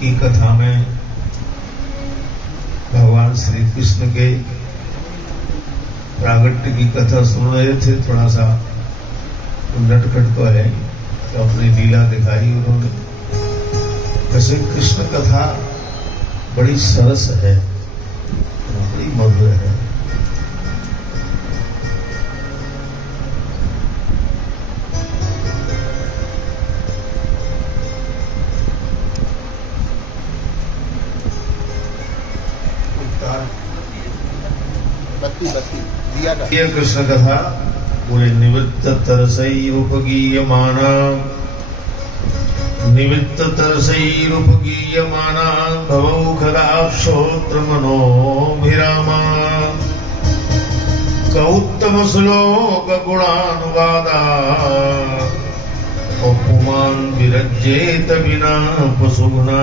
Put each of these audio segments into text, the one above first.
की कथा में भगवान श्री कृष्ण के प्रागट्य की कथा सुन रहे थे। थोड़ा सा नटखट तो है, तो अपनी लीला दिखाई उन्होंने। वैसे कृष्ण कथा बड़ी सरस है, बड़ी मधुर है। ये कृष्ण कथा बोले निवृत्त तरसैरुपगीयमाना, निवृत्त तरसैरुपगीयमाना भवौखदाक्षोत्र मनोभिरामा, कौत्तम श्लोक गुणानुवादा उपमान् विरज्येत विना पशुना।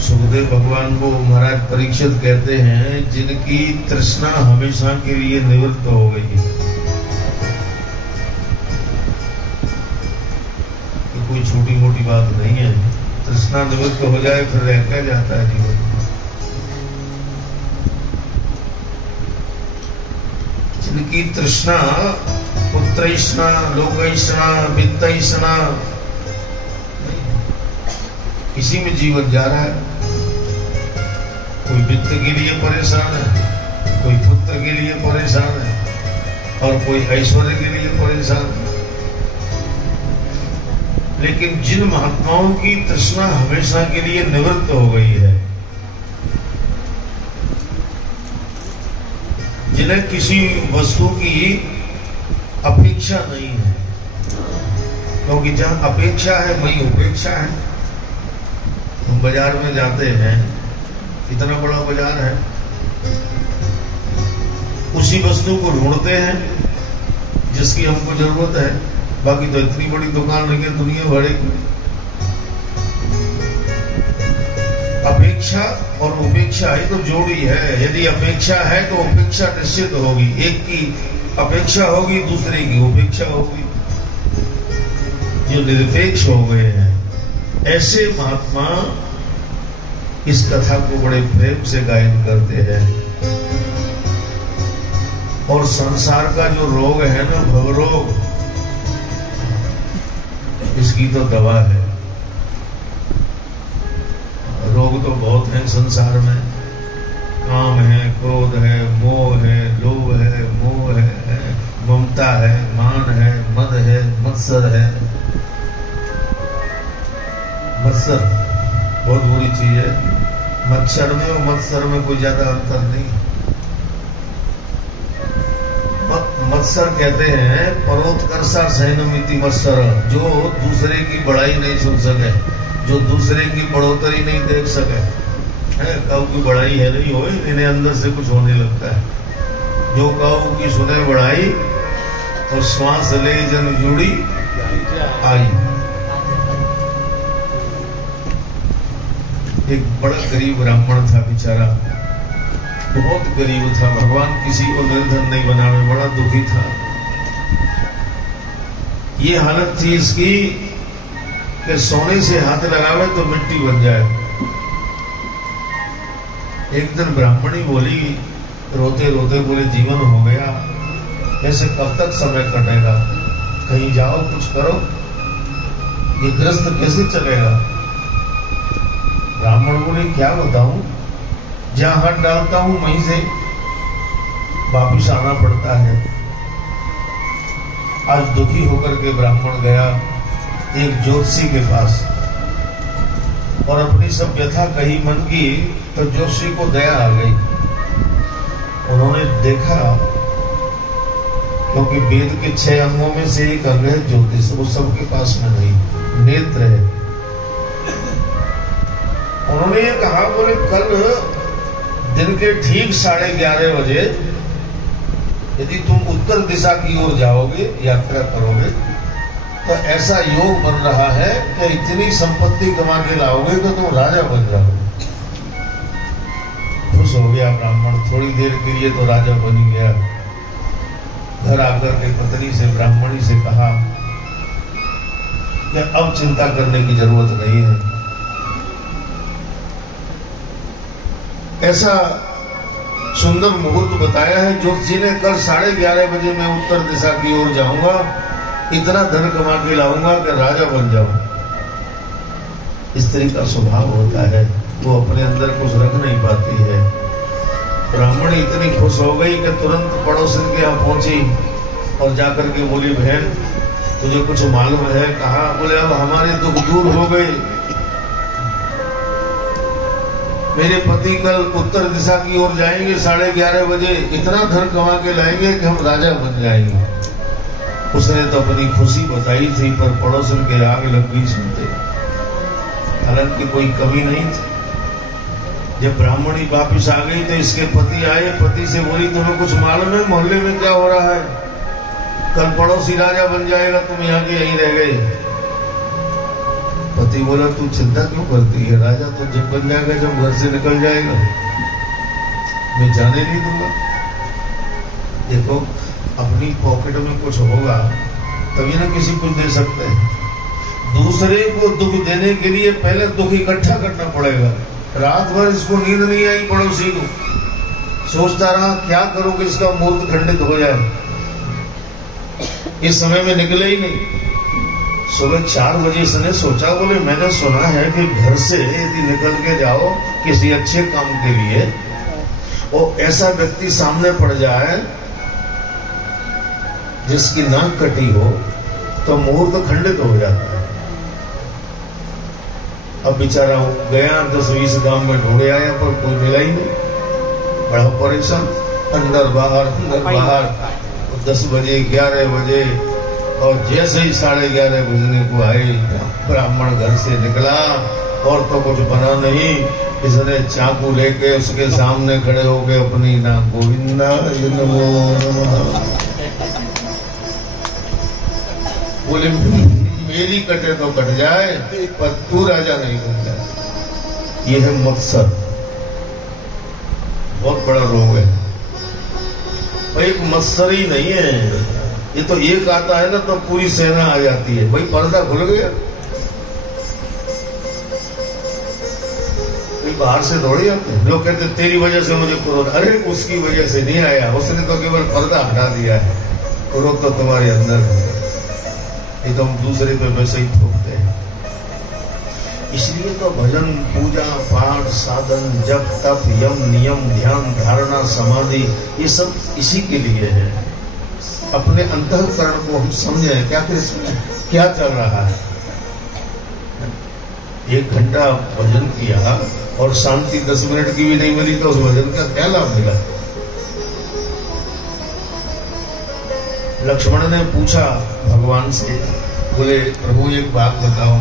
सुखदेव भगवान को महाराज परीक्षित कहते हैं जिनकी तृष्णा हमेशा के लिए निवृत्त हो गई है। ये कोई छोटी मोटी बात नहीं है। तृष्णा निवृत्त हो जाए फिर रह क्या जाता है जीवन में। जिनकी तृष्णा पुत्रैष्णा, लोकैष्णा, वित्तैष्णा, इसी में जीवन जा रहा है। कोई वित्त के लिए परेशान है, कोई पुत्र के लिए परेशान है, और कोई ऐश्वर्य के लिए परेशान है। लेकिन जिन महात्माओं की तृष्णा हमेशा के लिए निवृत्त हो गई है, जिन्हें किसी वस्तु की अपेक्षा नहीं है, क्योंकि जहां अपेक्षा है वहीं उपेक्षा है। हम बाजार में जाते हैं, इतना बड़ा बाजार है, उसी वस्तु को ढूंढते हैं जिसकी हमको जरूरत है। बाकी तो इतनी बड़ी दुकान रही है दुनिया भर की। अपेक्षा और उपेक्षा ही तो जोड़ी है। यदि अपेक्षा है तो उपेक्षा निश्चित होगी। एक की अपेक्षा होगी, दूसरे की उपेक्षा होगी। जो निरपेक्ष हो गए हैं ऐसे महात्मा इस कथा को बड़े प्रेम से गायन करते हैं। और संसार का जो रोग है ना, भवरोग, इसकी तो दवा है। रोग तो बहुत हैं संसार में। काम है, क्रोध है, मोह है, लोभ है, मोह है, ममता है, मान है, मद है, मत्सर है। मत्सर बहुत बुरी चीज है। मच्छर में और मत्सर में कोई ज्यादा अंतर नहीं। मत्सर कहते हैं परोत्कर्षा सहनमिति मत्सर, जो दूसरे की बड़ाई नहीं सुन सके, जो दूसरे की बढ़ोतरी नहीं देख सके। काऊ की बड़ाई है नहीं हो, इन्हें अंदर से कुछ होने लगता है। जो काऊ की सुने बड़ाई और श्वास ले जन जुड़ी आई। एक बड़ा गरीब ब्राह्मण था बेचारा, बहुत गरीब था। भगवान किसी को निर्धन नहीं बनावे, बड़ा दुखी था। ये हालत थी इसकी कि सोने से हाथ लगावे तो मिट्टी बन जाए। एक दिन ब्राह्मणी बोली, रोते रोते बोले जीवन हो गया, ऐसे कब तक समय कटेगा? कहीं जाओ, कुछ करो, ये ग्रस्त कैसे चलेगा? ब्राह्मण बोले क्या बताऊं, जहां हाथ डालता हूं वहीं से वापिस आना पड़ता है। आज दुखी होकर के ब्राह्मण गया एक ज्योतिषी के पास और अपनी सब व्यथा कही मन की। तो ज्योतिषी को दया आ गई। उन्होंने देखा, क्योंकि वेद के 6 अंगों में से एक अंग है ज्योतिष, वो सबके पास में नहीं, नेत्र है। उन्होंने ये कहा, बोले कल दिन के ठीक 11:30 बजे यदि तुम उत्तर दिशा की ओर जाओगे, यात्रा करोगे, तो ऐसा योग बन रहा है कि इतनी संपत्ति कमा के लाओगे तो तुम राजा बन जाओगे। खुश हो गया ब्राह्मण, थोड़ी देर के लिए तो राजा बन ही गया। घर आकर के पत्नी से, ब्राह्मणी से कहा कि अब चिंता करने की जरूरत नहीं है। ऐसा सुंदर मुहूर्त बताया है, ज्योतिष जी ने कल 11:30 बजे मैं उत्तर दिशा की ओर जाऊंगा, इतना धन कमा के लाऊंगा कि राजा बन जाऊं। स्त्री का स्वभाव होता है, वो अपने अंदर कुछ रख नहीं पाती है। ब्राह्मण इतनी खुश हो गई कि तुरंत पड़ोसन के यहाँ पहुंची और जाकर के बोली, बहन तुझे कुछ मालूम है? कहा? बोले अब हमारे दुख दूर हो गए, मेरे पति कल उत्तर दिशा की ओर जाएंगे 11:30 बजे, इतना धन कमा के लाएंगे कि हम राजा बन जाएंगे। उसने तो अपनी खुशी बताई थी, पर पड़ोसन के आग लग गई सुनते। हालांकि कोई कमी नहीं थी। जब ब्राह्मणी वापिस आ गई तो इसके पति आए, पति से बोली, तुम्हें कुछ मालूम है मोहल्ले में क्या हो रहा है? कल पड़ोसी राजा बन जाएगा, तुम यहाँ के यहीं रह गए। पति बोला, तू चिंता क्यों करती है? राजा तो जब बन जाएगा जब घर से निकल जाएगा, मैं जाने नहीं दूंगा। देखो, अपनी पॉकेट में कुछ होगा तभी ना किसी को दे सकते हैं। दूसरे को दुख देने के लिए पहले दुख इकट्ठा करना पड़ेगा। रात भर इसको नींद नहीं आई, पड़ोसी को सोचता रहा क्या करूं कि इसका मुहूर्त खंडित हो जाए। इस समय में निकले ही नहीं। सुबह 4 बजे इसने सोचा, बोले मैंने सुना है कि घर से यदि निकल के जाओ किसी अच्छे काम के लिए और ऐसा व्यक्ति सामने पड़ जाए जिसकी नाक कटी हो तो मुहूर्त खंडित हो जाता है। अब बेचारा गया 10-20 गांव में ढूंढे आया, पर कोई मिला ही नहीं। बड़ा परेशान, अंदर बाहर 10 बजे 11 बजे, और जैसे ही 11:30 बजने को आए, ब्राह्मण घर से निकला और तो कुछ बना नहीं। इसने चाकू लेके उसके सामने खड़े हो गए, अपनी नाम गोविंदा नमो नमः। बोले मेरी कटे तो कट जाए, पर तू राजा नहीं बन जाए। ये है मत्सर, बहुत बड़ा रोग है। और एक मत्सर ही नहीं है, ये तो एक आता है ना तो पूरी सेना आ जाती है। भाई पर्दा खुल गया, कोई बाहर से दौड़े आते हैं। लोग कहते तेरी वजह से मुझे क्रोध। अरे उसकी वजह से नहीं आया, उसने तो केवल पर्दा हटा दिया है, क्रोध तो तुम्हारे अंदर है। ये तो हम दूसरे पे वैसे ही थोपते हैं। इसलिए तो भजन, पूजा, पाठ, साधन, जप, तप, यम, नियम, ध्यान, धारणा, समाधि, ये सब इसी के लिए है। अपने अंतःकरण को हम समझें, क्या क्या चल रहा है। 1 घंटा भजन किया और शांति 10 मिनट की भी नहीं मिली तो उस भजन का क्या लाभ मिला? लक्ष्मण ने पूछा भगवान से, बोले प्रभु एक बात बताओ,